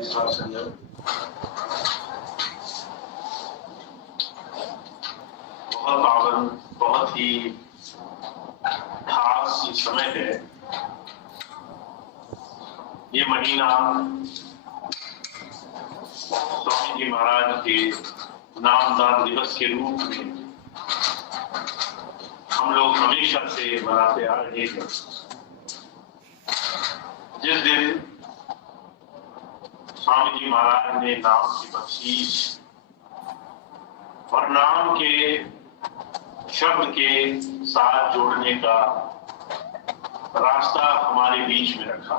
तीसरा संयोग बहुत पावन, बहुत ही खास ये समय है। ये महीना स्वामी जी महाराज के नामदान दिवस के रूप में हम लोग हमेशा से मनाते आ रहे हैं। जिस दिन स्वामी जी महाराज ने नाम की बख्शीश और नाम के शब्द के साथ जोड़ने का रास्ता हमारे बीच में रखा।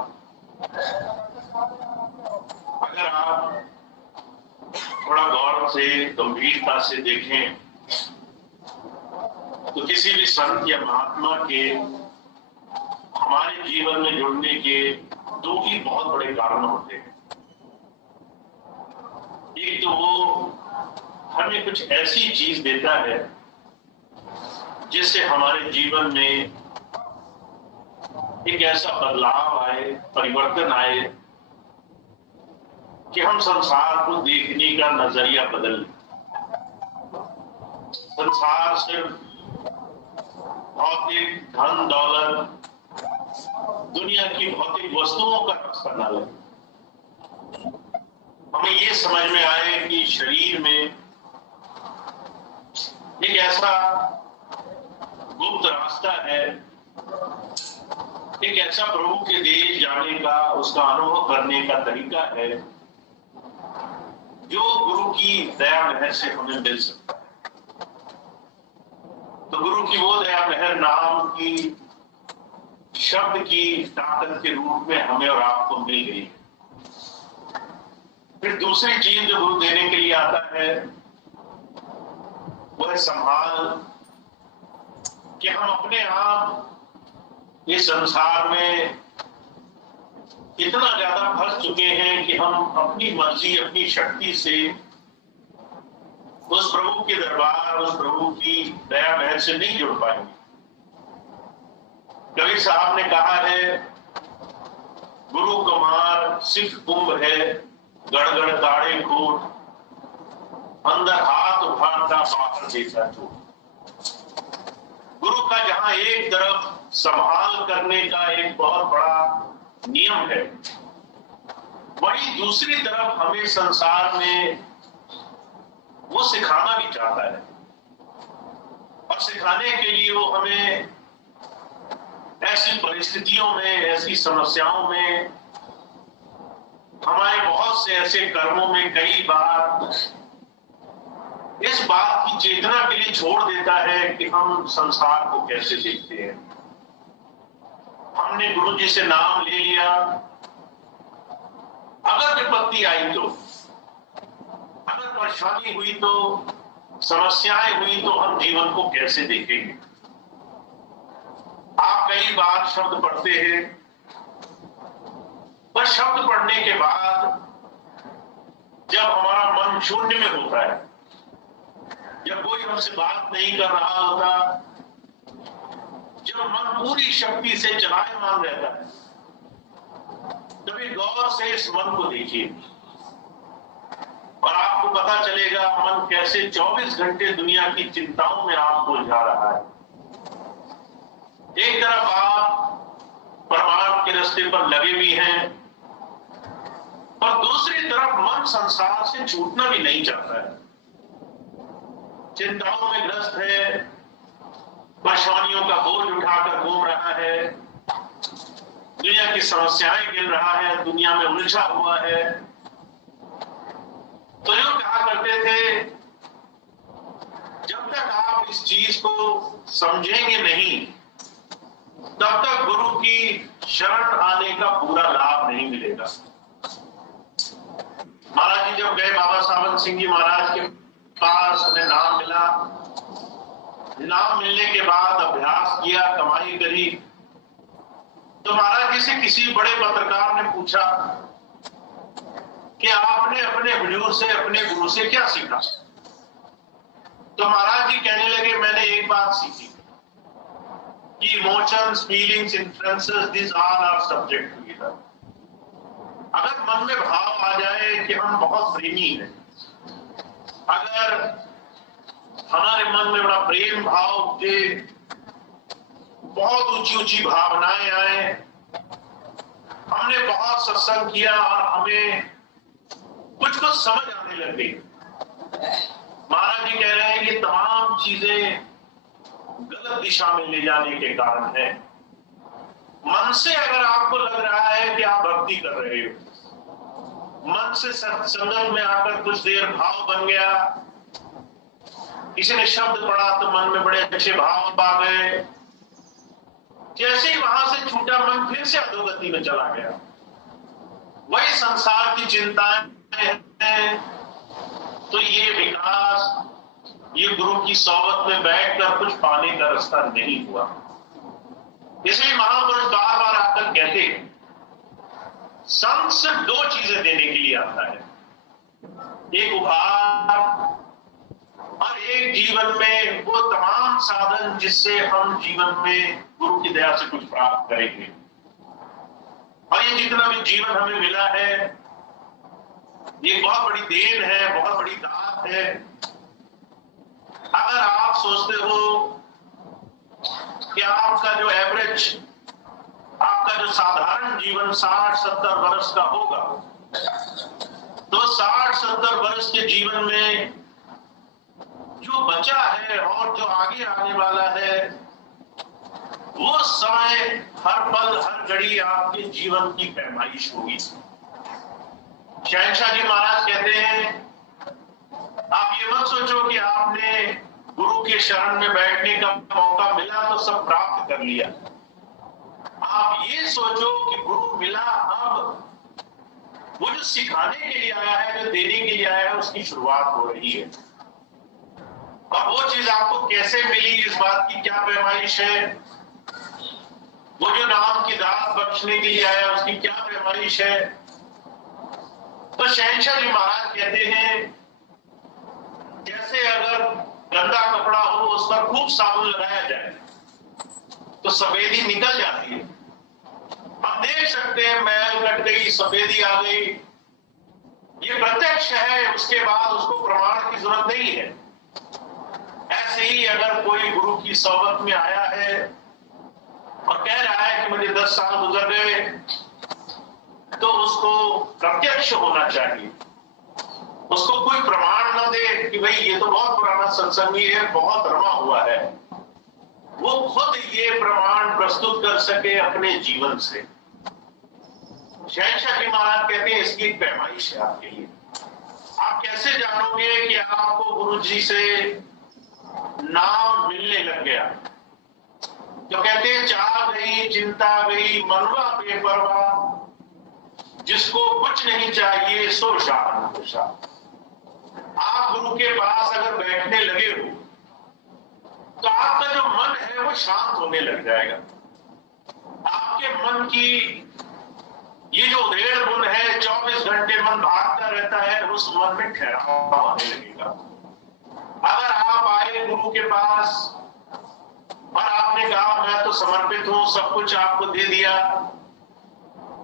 अगर आप थोड़ा गौर से गंभीरता से देखें तो किसी भी संत या महात्मा के हमारे जीवन में जुड़ने के दो ही बहुत बड़े कारण होते हैं। एक तो वो हमें कुछ ऐसी चीज देता है जिससे हमारे जीवन में एक ऐसा बदलाव आए, परिवर्तन आए कि हम संसार को देखने का नजरिया बदल लें। संसार सिर्फ भौतिक धन दौलत, दुनिया की भौतिक वस्तुओं का रास्ता न लगे। हमें ये समझ में आए कि शरीर में एक ऐसा गुप्त रास्ता है, एक ऐसा प्रभु के देश जाने का, उसका अनुभव करने का तरीका है जो गुरु की दया महर से हमें मिल सकता है। तो गुरु की वो दया महर नाम की शब्द की ताकत के रूप में हमें और आपको मिल गई है। फिर दूसरी चीज जो गुरु देने के लिए आता है वो है संभाल, कि हम अपने आप इस संसार में इतना ज्यादा फंस चुके हैं कि हम अपनी मर्जी, अपनी शक्ति से उस प्रभु के दरबार, उस प्रभु की दया महर से नहीं जुड़ पाएंगे। कबीर साहब ने कहा है, गुरु कुमार सिख कुंभ है, गड़गड़ ताड़े कोट, अंदर हाथ उठाता बाहर देता चोट। गुरु का जहां एक तरफ संभाल करने का एक बहुत बड़ा नियम है, वहीं दूसरी तरफ हमें संसार में वो सिखाना भी चाहता है। और सिखाने के लिए वो हमें ऐसी परिस्थितियों में, ऐसी समस्याओं में, हमारे बहुत से ऐसे कर्मों में कई बार इस बात की चेतना के लिए छोड़ देता है कि हम संसार को कैसे देखते हैं। हमने गुरु जी से नाम ले लिया, अगर विपत्ति आई तो, अगर परेशानी हुई तो, समस्याएं हुई तो हम जीवन को कैसे देखेंगे। आप कई बार शब्द पढ़ते हैं, पर शब्द पढ़ने के बाद जब हमारा मन शून्य में होता है, जब कोई हमसे बात नहीं कर रहा होता, जब मन पूरी शक्ति से चलायमान रहता है, तभी गौर से इस मन को देखिए और आपको पता चलेगा मन कैसे 24 घंटे दुनिया की चिंताओं में आपको उलझा रहा है। एक तरफ आप परमार्थ के रास्ते पर लगे भी हैं, और दूसरी तरफ मन संसार से छूटना भी नहीं चाहता है, चिंताओं में ग्रस्त है, परेशानियों का बोझ उठाकर घूम रहा है, दुनिया की समस्याएं गिन रहा है, दुनिया में उलझा हुआ है। तो यूं कहा करते थे, जब तक आप इस चीज को समझेंगे नहीं, तब तक गुरु की शरण आने का पूरा लाभ नहीं मिलेगा। महाराज जी जब गए बाबा सावंत सिंह जी महाराज के पास, उन्हें नाम मिला, नाम मिलने के बाद अभ्यास किया, कमाई करी, तो महाराज जी से किसी बड़े पत्रकार ने पूछा कि आपने अपने हुजूर से, अपने गुरु से क्या सीखा। तो महाराज जी कहने लगे, मैंने एक बात सीखी कि emotions, feelings, influences, this all are subject to each other. अगर मन में भाव आ जाए कि हम बहुत प्रेमी हैं, अगर हमारे मन में बड़ा प्रेम भाव के बहुत ऊंची ऊंची भावनाएं आए, हमने बहुत सत्संग किया और हमें कुछ कुछ समझ आने लग गई। महाराज जी कह रहे हैं कि तमाम चीजें गलत दिशा में ले जाने के कारण है। मन से अगर आपको लग रहा है कि आप भक्ति कर रहे हो, मन से सत्संग में आकर कुछ देर भाव बन गया, किसी ने शब्द पढ़ा तो मन में बड़े अच्छे भाव आ गए, जैसे ही वहां से छूटा मन फिर से अधोगति में चला गया। वही संसार की चिंताएं हैं। तो ये विकास, ये गुरु की सोबत में बैठकर कुछ पाने का रास्ता नहीं हुआ। इसलिए महापुरुष बार बार आकर कहते हैं, संत सिर्फ दो चीजें देने के लिए आता है, एक उपहार और एक जीवन में वो तमाम साधन जिससे हम जीवन में गुरु की दया से कुछ प्राप्त करेंगे। और ये जितना भी जीवन हमें मिला है, ये बहुत बड़ी देन है, बहुत बड़ी दात है। अगर आप सोचते हो कि आपका जो एवरेज, आपका जो साधारण जीवन 60-70 वर्ष का होगा, तो 60-70 वर्ष के जीवन में जो बचा है और जो आगे आने वाला है, वो समय हर पल हर घड़ी आपके जीवन की पैमाइश होगी। शहंशाह जी महाराज कहते हैं, आप ये मत सोचो कि आपने गुरु के शरण में बैठने का मौका मिला तो सब प्राप्त कर लिया। आप ये सोचो कि गुरु मिला, अब वो जो सिखाने के लिए आया है, जो देने के लिए आया है, उसकी शुरुआत हो रही है। अब वो चीज आपको कैसे मिली, इस बात की क्या पैमाइश है, वो जो नाम की दात बख्शने के लिए आया उसकी क्या पैमाइश है। तो शहंशाह जी महाराज कहते हैं, जैसे अगर गंदा कपड़ा हो, उस पर खूब साबुन लगाया जाए तो सफेदी निकल जाती है। हम देख सकते हैं मैल कट गई, सफेदी आ गई, ये प्रत्यक्ष है, उसके बाद उसको प्रमाण की जरूरत नहीं है। ऐसे ही अगर कोई गुरु की सोबत में आया है और कह रहा है कि मुझे 10 साल गुजर गए, तो उसको प्रत्यक्ष होना चाहिए, उसको कोई प्रमाण न दे कि भाई ये तो बहुत पुराना सत्संगी है, बहुत रमा हुआ है। वो खुद ये प्रमाण प्रस्तुत कर सके अपने जीवन से। शहंशाह जी महाराज कहते हैं, इसकी एक पैमाइश है आपके लिए। आप कैसे जानोगे कि आपको गुरु जी से नाम मिलने लग गया? तो कहते हैं, चाह गई चिंता गई मनवा बेपरवाह, जिसको कुछ नहीं चाहिए सो शाह। आप गुरु के पास अगर बैठने लगे हो तो आपका जो मन है वो शांत होने लग जाएगा। आपके मन की ये जो उधेड़ बुन है, 24 घंटे मन भागता रहता है, उस मन में ठहराव आने लगेगा। अगर आप आए गुरु के पास और आपने कहा मैं तो समर्पित हूं, सब कुछ आपको दे दिया,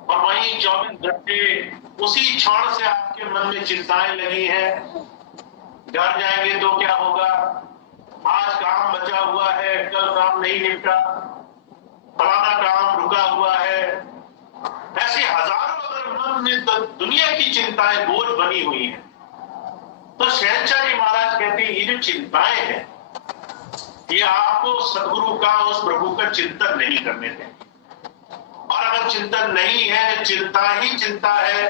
और वहीं 24 घंटे उसी क्षण से आपके मन में चिंताएं लगी हैं, घर जाएंगे तो क्या होगा, आज काम बचा हुआ है, कल काम नहीं निपटा, फलाना काम रुका हुआ है, ऐसे हजारों अगर मन में दुनिया की चिंताएं बोझ बनी हुई हैं, तो शहंशाह जी महाराज कहते हैं, ये जो चिंताएं हैं ये आपको सदगुरु का, उस प्रभु का चिंतन नहीं करने देंगे। और अगर चिंतन नहीं है, चिंता ही चिंता है,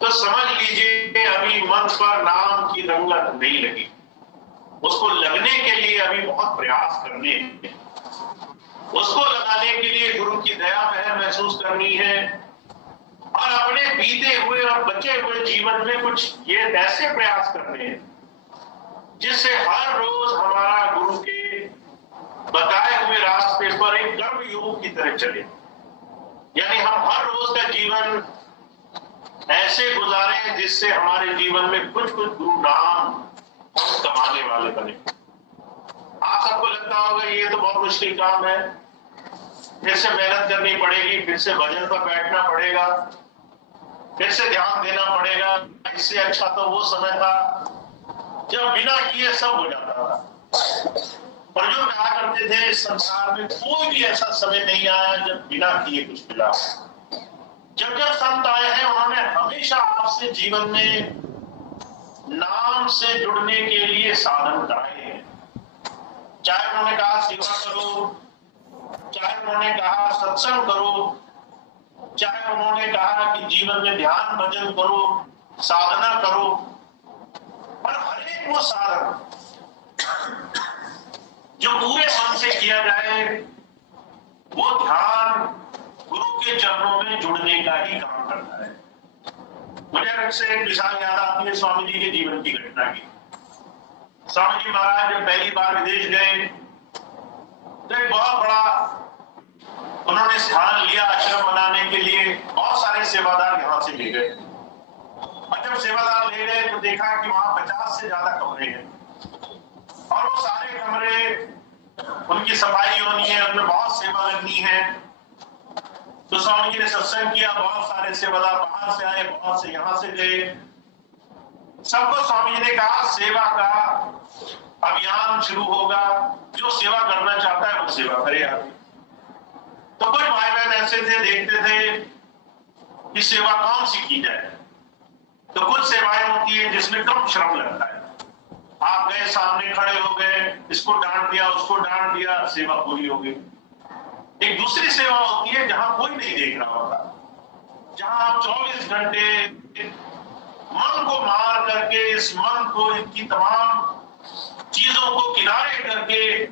तो समझ लीजिए अभी मन पर नाम की रंगत नहीं लगी। उसको लगने के लिए अभी बहुत प्रयास करने हैं, उसको लगाने के लिए गुरु की दया महसूस करनी है, और अपने बीते हुए और बचे हुए जीवन में कुछ ये ऐसे प्रयास करने हैं जिससे हर रोज हमारा गुरु के बताए हुए रास्ते पर एक कर्म योग की तरह चले। यानी हम हर रोज का जीवन ऐसे गुजारें जिससे हमारे जीवन में कुछ कुछ गुरु नाम कमाने वाले बने। आप सबको लगता होगा ये तो बहुत मुश्किल काम है, फिर से मेहनत करनी पड़ेगी, फिर से भजन पर बैठना पड़ेगा, फिर से ध्यान देना पड़ेगा। इससे अच्छा तो वो समय था जब बिना किए सब हो जाता था। और जो कहा करते थे इस संसार में कोई भी ऐसा समय नहीं आया जब बिना किए कुछ मिला। जब जब संत आए हैं उन्होंने हमेशा आपसे जीवन में नाम से जुड़ने के लिए साधन कराए हैं। चाहे उन्होंने कहा सेवा करो, चाहे उन्होंने कहा सत्संग करो, चाहे उन्होंने कहा कि जीवन में ध्यान भजन करो, साधना करो, पर हर एक वो साधन जो पूरे मन से किया जाए वो ध्यान गुरु के चरणों में जुड़ने का ही काम करता है। मुझे अक्सर एक मिसाल याद आती है स्वामी जी के जीवन की घटना की। स्वामी जी महाराज जब पहली बार विदेश गए तो एक बहुत बड़ा उन्होंने स्थान लिया आश्रम बनाने के लिए। बहुत सारे सेवादार यहां से ले गए और जब सेवादार ले गए तो देखा कि वहां 50 से ज्यादा कमरे हैं और वो सारे कमरे उनकी सफाई होनी है, उनमें बहुत सेवा लगनी है। तो स्वामी जी ने सत्संग किया, बहुत सारे सेवादार बाहर से आए, बहुत से यहां से गए। सबको स्वामी जी ने कहा सेवा का अभियान शुरू होगा, जो सेवा करना चाहता है वो सेवा करे। तो कुछ भाई बहन ऐसे थे, देखते थे कि सेवा कौन सी की जाए। तो कुछ सेवाएं होती है जिसमें कम श्रम लगता है। आप गए, सामने खड़े हो गए, इसको डांट दिया, उसको डांट दिया, सेवा पूरी हो गई। एक दूसरी सेवा होती है जहां कोई नहीं देख रहा होता, जहां आप 24 घंटे मन को मार करके, इस मन को, इनकी तमाम चीजों को किनारे करके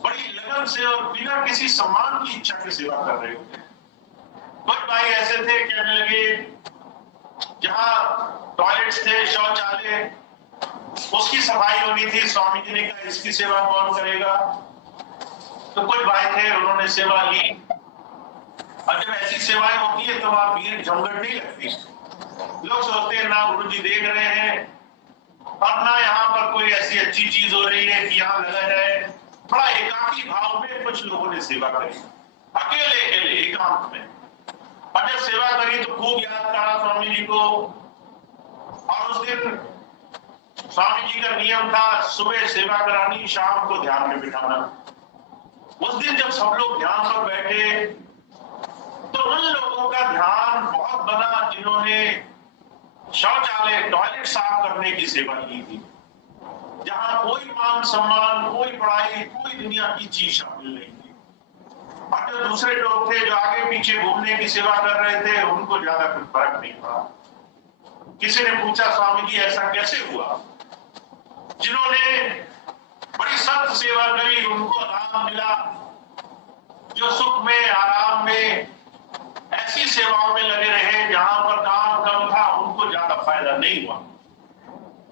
बड़ी लगन से और बिना किसी सम्मान की इच्छा की सेवा कर रहे होते हैं। कुछ भाई ऐसे थे, कहने लगे जहां टॉयलेट्स थे, शौचालय, उसकी सफाई होनी थी। स्वामी जी ने कहा इसकी सेवा कौन करेगा। तो कुछ भाई थे, उन्होंने सेवा ली। और जब ऐसी सेवाएं होती है तो वहां भीड़ झमगट नहीं लगती। लोग सोचते हैं ना गुरु जी देख रहे हैं और ना यहाँ पर कोई ऐसी अच्छी चीज हो रही है कि यहाँ लगा जाए। बड़ा एकाकी भाव में कुछ लोगों ने सेवा करी, अकेले अकेले एकांत में। और जब सेवा करी तो खूब याद करा स्वामी जी को। और उस दिन स्वामी जी का नियम था सुबह सेवा करानी, शाम को ध्यान में बिठाना। उस दिन जब सब लोग ध्यान पर बैठे तो उन लोगों का ध्यान बहुत बना जिन्होंने शौचालय, टॉयलेट साफ करने की सेवा की थी, जहां कोई मान सम्मान, कोई पढ़ाई, कोई दुनिया की चीज शामिल नहीं थी। और जो दूसरे लोग थे जो आगे पीछे घूमने की सेवा कर रहे थे, उनको ज्यादा कुछ फर्क नहीं पड़ा। किसी ने पूछा स्वामी जी ऐसा कैसे हुआ? जिन्होंने बड़ी सख्त सेवा करी उनको आराम मिला, जो सुख में, आराम में, ऐसी सेवाओं में लगे रहे जहां पर काम कम था, उनको ज्यादा फायदा नहीं हुआ।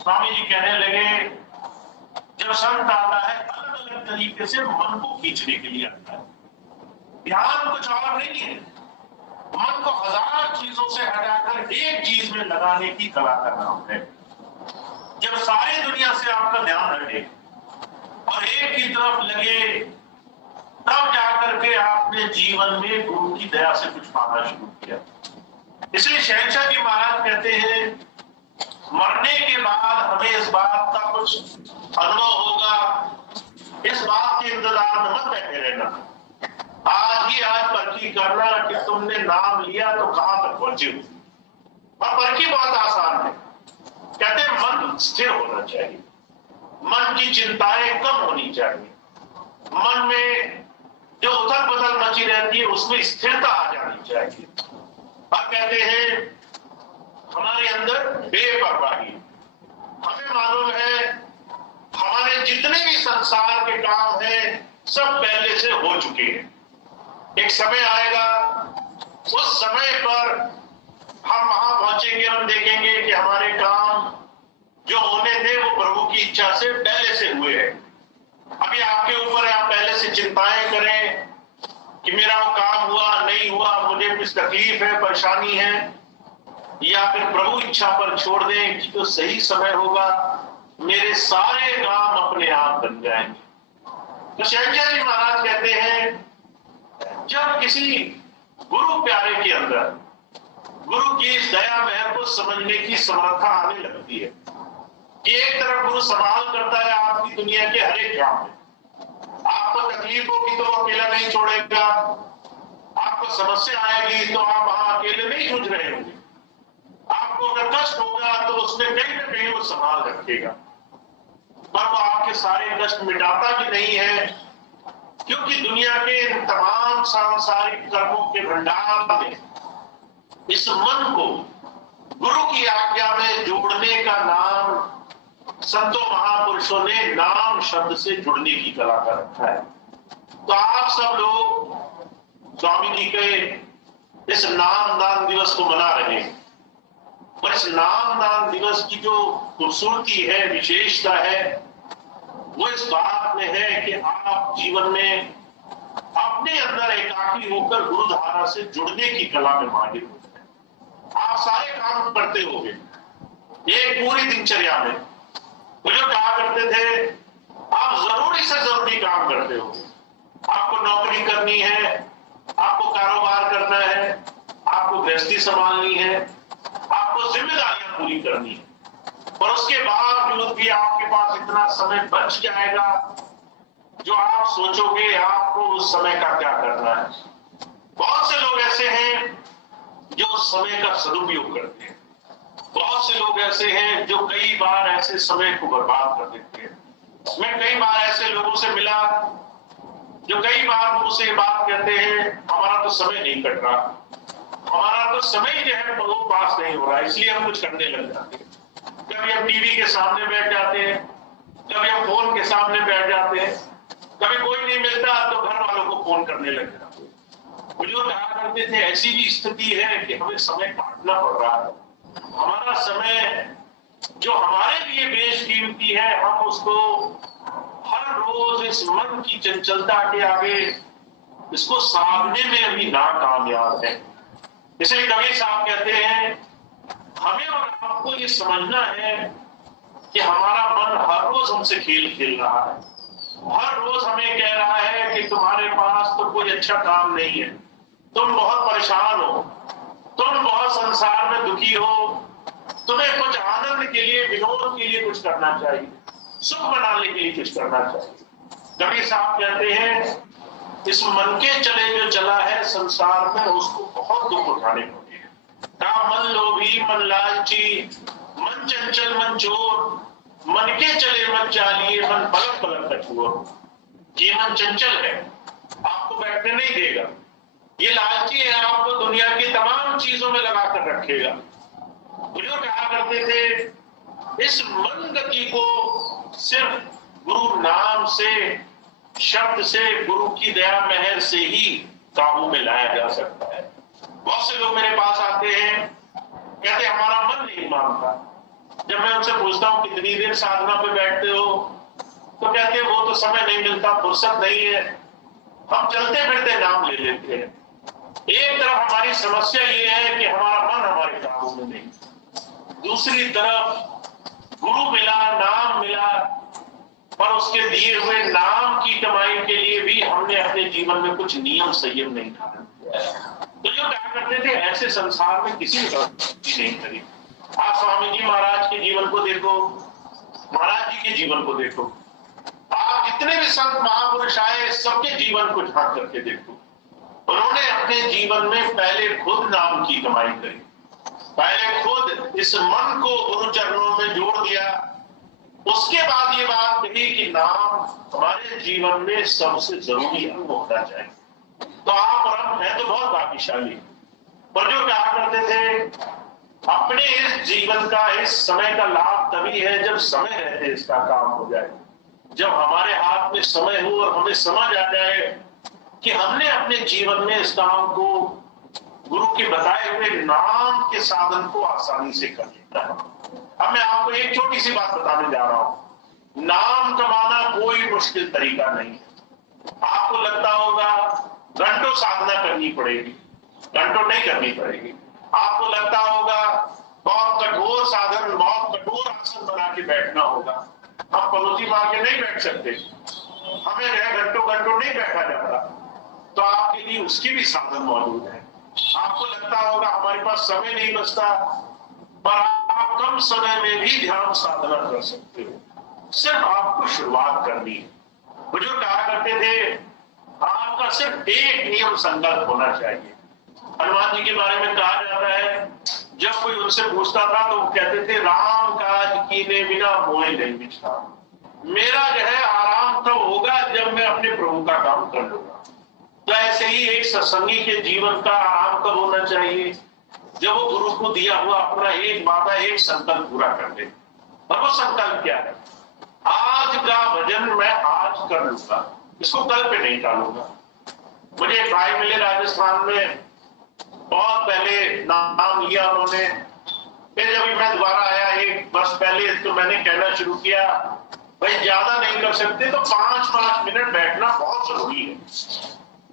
स्वामी जी कहने लगे जब संत आता है अलग अलग तरीके से मन को खींचने के लिए आता है। ध्यान कुछ और नहीं है, मन को हजार चीजों से हटाकर एक चीज में लगाने की कला का नाम है। जब सारी दुनिया से आपका ध्यान हटे और एक की तरफ लगे, तब जाकर के आपने जीवन में गुरु की दया से कुछ पाना शुरू किया। इसलिए शहंशाह जी महाराज कहते हैं मरने के बाद हमें इस बात का कुछ अनुभव होगा, इस बात के इंतजार में मत बैठे रहना। आज ही आज पर्ची करना कि तुमने नाम लिया तो कहां तक पहुंचे हो। और पर्ची बहुत आसान है। कहते हैं मन स्थिर होना चाहिए, मन की चिंताएं कम होनी चाहिए, मन में जो उथल पुथल मची रहती है उसमें स्थिरता आ जानी चाहिए। अब कहते हैं हमारे अंदर बेपरवाही। हमें मालूम है हमारे जितने भी संसार के काम हैं सब पहले से हो चुके हैं। एक समय आएगा, उस समय पर हम वहां पहुंचेंगे, हम देखेंगे कि हमारे काम जो होने थे वो प्रभु की इच्छा से पहले से हुए हैं। अभी आपके ऊपर है, आप पहले से चिंताएं करें कि मेरा वो काम हुआ नहीं हुआ, मुझे कुछ तकलीफ है, परेशानी है, या फिर प्रभु इच्छा पर छोड़ दें कि तो सही समय होगा, मेरे सारे काम अपने आप बन जाएंगे। तो शहंशाह जी महाराज कहते हैं जब किसी गुरु प्यारे के अंदर गुरु की इस दया महर को समझने की समर्था आने लगती है कि एक तरफ गुरु सवाल करता है आपकी दुनिया के हर एक काम में। आपको तकलीफ होगी तो अकेला नहीं छोड़ेगा, आपको समस्या आएगी तो आप वहां अकेले नहीं जूझ रहे होंगे, आपको अगर कष्ट होगा तो उसमें कहीं ना कहीं वो संभाल रखेगा। पर वो आपके सारे कष्ट मिटाता भी नहीं है, क्योंकि दुनिया के इन तमाम सांसारिक कर्मों के भंडार में इस मन को गुरु की आज्ञा में जोड़ने का नाम संतों महापुरुषों ने नाम शब्द से जुड़ने की कला कर रखा है। तो आप सब लोग स्वामी जी के इस नामदान दिवस को मना रहे हैं, और इस नामदान दिवस की जो खूबसूरती है, विशेषता है, वो इस बात में है कि आप जीवन में अपने अंदर एकाकी होकर गुरुधारा से जुड़ने की कला में माहिर होते हैं। आप सारे काम करते होंगे एक पूरी दिनचर्या में, वो जो कहा करते थे आप जरूरी से जरूरी काम करते हो, आपको नौकरी करनी है, आपको कारोबार करना है, आपको गृहस्थी संभालनी है, आपको जिम्मेदारियां पूरी करनी है, और उसके बावजूद भी आपके पास इतना समय बच जाएगा जो आप सोचोगे आपको उस समय का क्या करना है। बहुत से लोग ऐसे हैं जो उस समय का सदुपयोग करते हैं, बहुत से लोग ऐसे हैं जो कई बार ऐसे समय को बर्बाद कर देते हैं। मैं कई बार ऐसे लोगों से मिला जो कई बार मुझसे बात कहते हैं हमारा तो समय नहीं कट रहा, हमारा तो समय जो है वो पास नहीं हो रहा, इसलिए हम कुछ करने लग जाते हैं। कभी हम टीवी के सामने बैठ जाते हैं, कभी हम फोन के सामने बैठ जाते हैं, कभी कोई नहीं मिलता तो घर वालों को फोन करने लग जाते हैं। मुझे कहा करते थे ऐसी भी स्थिति है कि हमें समय काटना पड़ रहा है, हमारा समय जो हमारे लिए बेशकीमती है हम उसको हर रोज इस मन की चंचलता के आगे इसको साधने में अभी नाकामयाब है। इसलिए कबीर साहब कहते हैं हमें और आपको ये समझना है कि हमारा मन हर रोज हमसे खेल खेल रहा है, हर रोज हमें कह रहा है कि तुम्हारे पास तो कोई अच्छा काम नहीं है, तुम बहुत परेशान हो, तुम बहुत संसार में दुखी हो, तुम्हें कुछ आनंद के लिए, विनोद के लिए कुछ करना चाहिए, सुख बनाने के लिए कुछ करना चाहिए। कबीर साहब कहते हैं इस मन के चले जो चला है संसार में उसको बहुत दुख उठाने पड़े हैं। मन लोभी, मन लालची, मन चंचल, मन चोर, मन के चले मन चालिए, मन पलक पलक कठोर। ये मन चंचल है, आपको बैठने नहीं देगा, ये लालची है, आपको दुनिया की तमाम चीजों में लगा कर रखेगा। बुजुर्ग कहा करते थे इस मन गति को सिर्फ गुरु नाम से, शब्द से, गुरु की दया महर से ही काबू में लाया जा सकता है। बहुत से लोग मेरे पास आते हैं, कहते हमारा मन नहीं मानता। जब मैं उनसे पूछता हूँ कितनी देर साधना पे बैठते हो, तो कहते हैं वो तो समय नहीं मिलता, फुर्सत नहीं है, हम चलते फिरते नाम ले लेते हैं। एक तरफ हमारी समस्या ये है कि हमारा मन हमारे काबू में नहीं, दूसरी तरफ गुरु मिला, नाम मिला, पर उसके दिए हुए नाम की कमाई के लिए भी हमने अपने जीवन में कुछ नियम संयम नहीं धारण किया। तो जो क्या करते थे ऐसे संसार में किसी ने नहीं करी। आप स्वामी जी महाराज के जीवन को देखो, महाराज जी के जीवन को देखो, आप जितने भी संत महापुरुष आए सबके जीवन को झांक करके देखो। उन्होंने अपने जीवन में पहले खुद नाम की कमाई करी, पहले खुद इस मन को गुरु चरणों में जोड़ दिया, उसके बाद ये बात कही कि नाम हमारे जीवन में सबसे जरूरी अंग होना चाहिए। तो आप और हम हैं तो बहुत भाग्यशाली, पर जो कहा करते थे अपने इस जीवन का, इस समय का लाभ तभी है जब समय रहते इसका काम हो जाए, जब हमारे हाथ में समय हो और हमें समझ आ जाए कि हमने अपने जीवन में इस काम को गुरु के बताए हुए नाम के साधन को आसानी से कर लेता है। अब मैं आपको एक छोटी सी बात बताने जा रहा हूं। नाम कमाना कोई मुश्किल तरीका नहीं है। आपको लगता होगा घंटों साधना करनी पड़ेगी, घंटों नहीं करनी पड़ेगी। आपको लगता होगा बहुत कठोर साधन, बहुत कठोर आसन बना के बैठना होगा, हम पलोती मार के नहीं बैठ सकते, हमें घंटों घंटों नहीं बैठा जाता। तो आपके लिए उसकी भी साधन मौजूद है। आपको लगता होगा हमारे पास समय नहीं बचता, पर आप कम समय में भी ध्यान साधना कर सकते हो। सिर्फ आपको शुरुआत करनी है। बुजुर्ग कहा करते थे, आपका सिर्फ एक नियम संकल्प होना चाहिए। हनुमान जी के बारे में कहा जाता है, जब कोई उनसे पूछता था तो वो कहते थे, राम काज कीने बिना मोह नहीं मिटता। मेरा जो है आराम तब होगा जब मैं अपने प्रभु का काम कर लूंगा। तो ऐसे ही एक सत्संगी के जीवन का आराम कब होना चाहिए? जब वो गुरु को दिया हुआ अपना एक वादा, एक संकल्प पूरा कर दे। और वो संकल्प क्या है? आज का भजन मैं आज कर लूंगा, इसको कल पे नहीं टालूंगा। मुझे एक भाई मिले राजस्थान में, बहुत पहले नाम लिया उन्होंने। फिर जब मैं दोबारा आया एक वर्ष पहले, तो मैंने कहना शुरू किया, भाई ज्यादा नहीं कर सकते तो 5-5 मिनट बैठना बहुत जरूरी है।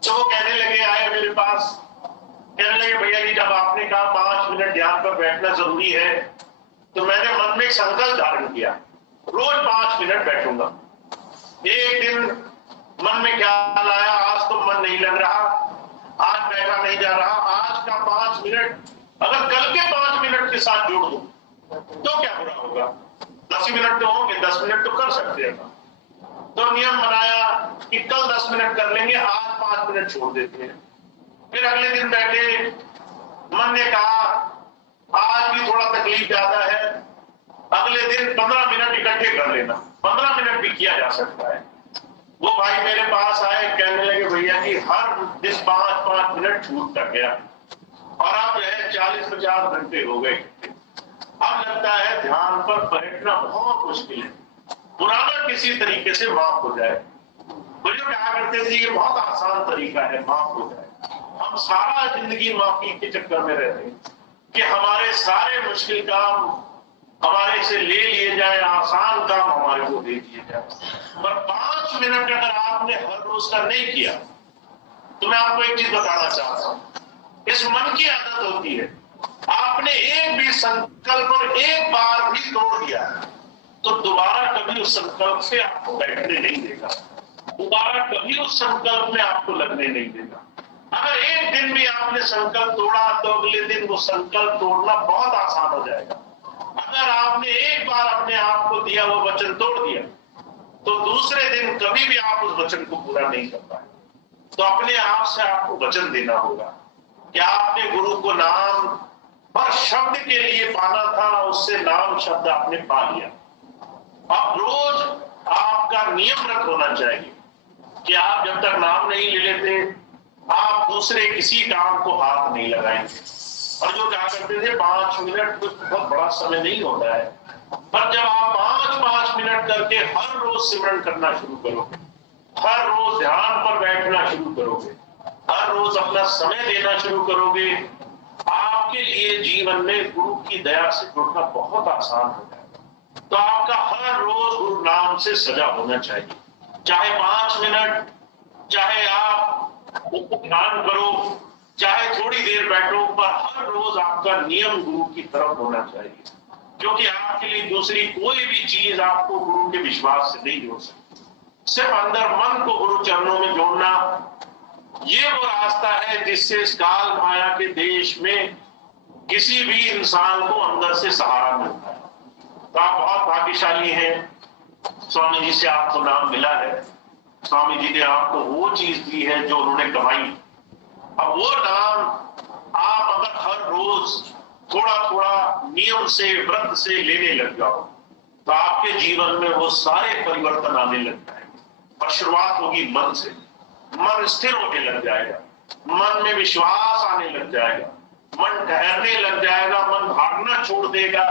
तो वो कहने लगे, आए मेरे पास, कहने लगे, भैया जी जब आपने कहा 5 मिनट ध्यान पर बैठना जरूरी है, तो मैंने मन में एक संकल्प धारण किया, रोज 5 मिनट बैठूंगा। एक दिन मन में ख्याल आया, आज तो मन नहीं लग रहा, आज बैठा नहीं जा रहा, आज का 5 मिनट अगर कल के 5 मिनट के साथ जोड़ दो तो क्या बुरा होगा? 10 मिनट तो होंगे, 10 मिनट तो कर सकते हैं। तो नियम बनाया कि कल 10 मिनट कर लेंगे, आज 5 मिनट छोड़ देते हैं। फिर अगले दिन बैठे, मन ने कहा आज भी थोड़ा तकलीफ ज्यादा है, अगले दिन 15 मिनट इकट्ठे कर लेना। 15 मिनट भी किया जा सकता है। वो भाई मेरे पास आए, कहने लगे, भैया जी हर दिन 5-5 मिनट छूटता गया और अब जो है 40-50 घंटे हो गए। अब लगता है ध्यान पर बैठना बहुत मुश्किल है, पुराना किसी तरीके से माफ हो जाए। मुझे कहा करते थे, ये बहुत आसान तरीका है, माफ हो जाए। हम सारा जिंदगी माफी के चक्कर में रहते हैं कि हमारे सारे मुश्किल काम हमारे से ले लिए जाए, आसान काम हमारे को दे दिए जाए। पर 5 मिनट अगर आपने हर रोज का नहीं किया, तो मैं आपको एक चीज बताना चाहता हूं, इस मन की आदत होती है, आपने एक भी संकल्प और एक बार भी तोड़ दिया तो दोबारा कभी उस संकल्प से आपको बैठने नहीं देगा, दोबारा कभी उस संकल्प में आपको लगने नहीं देगा। अगर एक दिन भी आपने संकल्प तोड़ा तो अगले दिन वो संकल्प तोड़ना बहुत आसान हो जाएगा। अगर आपने एक बार अपने आप को दिया हुआ वचन तोड़ दिया तो दूसरे दिन कभी भी आप उस वचन को पूरा नहीं कर पाए। तो अपने आप से आपको वचन देना होगा कि आपने गुरु को नाम हर शब्द के लिए पाना था, उससे नाम शब्द आपने पा लिया। अब रोज आपका नियम रख होना चाहिए कि आप जब तक नाम नहीं ले लेते, आप दूसरे किसी काम को हाथ नहीं लगाएंगे। और जो कहा करते थे 5 मिनट तो बहुत बड़ा समय नहीं होता है, पर जब आप 5-5 मिनट करके हर रोज सिमरन करना शुरू करोगे, हर रोज ध्यान पर बैठना शुरू करोगे, हर रोज अपना समय देना शुरू करोगे, आपके लिए जीवन में गुरु की दया से जुड़ना बहुत आसान हो जाएगा। तो आपका हर रोज गुरु नाम से सजा होना चाहिए, चाहे 5 मिनट, चाहे आप ध्यान करो, चाहे थोड़ी देर बैठो, पर हर रोज आपका नियम गुरु की तरफ होना चाहिए। क्योंकि आपके लिए दूसरी कोई भी चीज आपको गुरु के विश्वास से नहीं जोड़ सकती। सिर्फ अंदर मन को गुरु चरणों में जोड़ना, ये वो रास्ता है जिससे इस काल माया के देश में किसी भी इंसान को अंदर से सहारा मिलता है। तो आप बहुत भाग्यशाली हैं, स्वामी जी से आपको नाम मिला है, स्वामी जी ने आपको वो चीज दी है जो उन्होंने कमाई। अब वो नाम आप अगर हर रोज थोड़ा थोड़ा नियम से, व्रत से लेने लग जाओ, तो आपके जीवन में वो सारे परिवर्तन आने लग जाएंगे। और शुरुआत होगी मन से, मन स्थिर होने लग जाएगा, मन में विश्वास आने लग जाएगा, मन ठहरने लग जाएगा, मन भागना छोड़ देगा,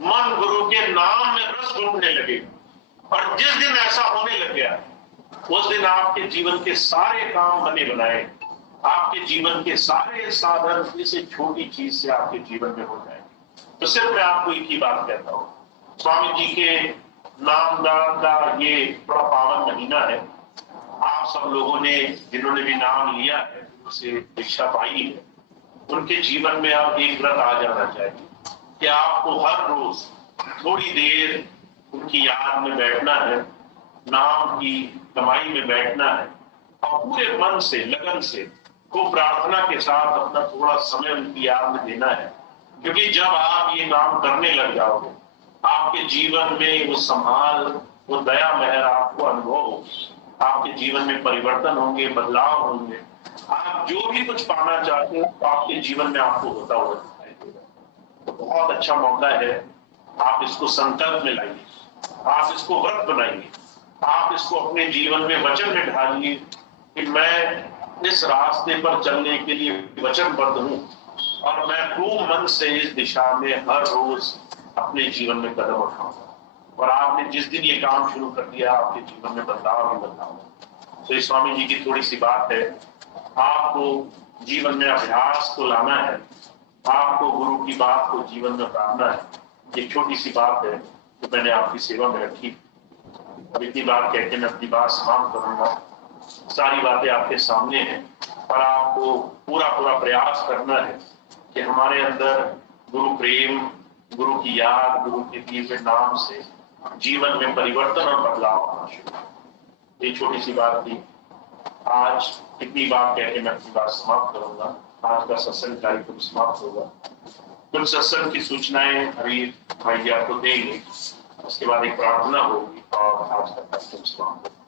मन गुरु के नाम में रस ढूंढने लगेगा। और जिस दिन ऐसा होने लग गया, उस दिन आपके जीवन के सारे काम बने बनाए, आपके जीवन के सारे साधन किसी छोटी चीज से आपके जीवन में हो जाएंगे। तो सिर्फ मैं आपको एक ही बात कहता हूँ, स्वामी जी के नामदान का ये बड़ा पावन महीना है। आप सब लोगों ने जिन्होंने भी नाम लिया है, उनसे दीक्षा पाई है, उनके जीवन में आप एक व्रत आ जाना चाहिए कि आपको हर रोज थोड़ी देर उनकी याद में बैठना है, नाम की कमाई में बैठना है और पूरे मन से, लगन से को प्रार्थना के साथ अपना थोड़ा समय उनकी याद में देना है, क्योंकि जब आप ये काम करने लग जाओगे आपके जीवन में वो संभाल, वो दया मेहर आपको अनुभव होगी, आपके जीवन में परिवर्तन होंगे, बदलाव होंगे। आप जो भी कुछ पाना चाहते हो तो आपके जीवन में आपको होता हुआ दिखाई देगा। तो बहुत अच्छा मौका है, आप इसको संकल्प में लाइए, आप इसको व्रत बनाइए, आप इसको अपने जीवन में वचन में ढालिए कि मैं इस रास्ते पर चलने के लिए वचनबद्ध हूं और मैं खूब मन से इस दिशा में हर रोज अपने जीवन में कदम उठाऊंगा। और आपने जिस दिन ये काम शुरू कर दिया आपके जीवन में बदलाव ही बदलाव। तो स्वामी जी की थोड़ी सी बात है, आपको जीवन में अभ्यास को लाना है, आपको गुरु की बात को जीवन में उतारना है। ये छोटी सी बात है जो मैंने आपकी सेवा में रखी। अब इतनी बात कहकर मैं अपनी बात समाप्त करूंगा। सारी बातें आपके सामने हैं और आपको पूरा प्रयास करना है कि हमारे अंदर गुरु प्रेम, गुरु की याद, गुरु के दिए हुए नाम से जीवन में परिवर्तन और बदलाव आना शुरू। ये छोटी सी बात थी। आज इतनी बात कहकर मैं अपनी बात समाप्त करूंगा। आज का सत्संग कार्यक्रम समाप्त होगा। कुछ सत्संग की सूचनाएं अभी भाई आपको देंगे, उसके बाद एक प्रार्थना होगी और आज का कार्यक्रम समाप्त होगा।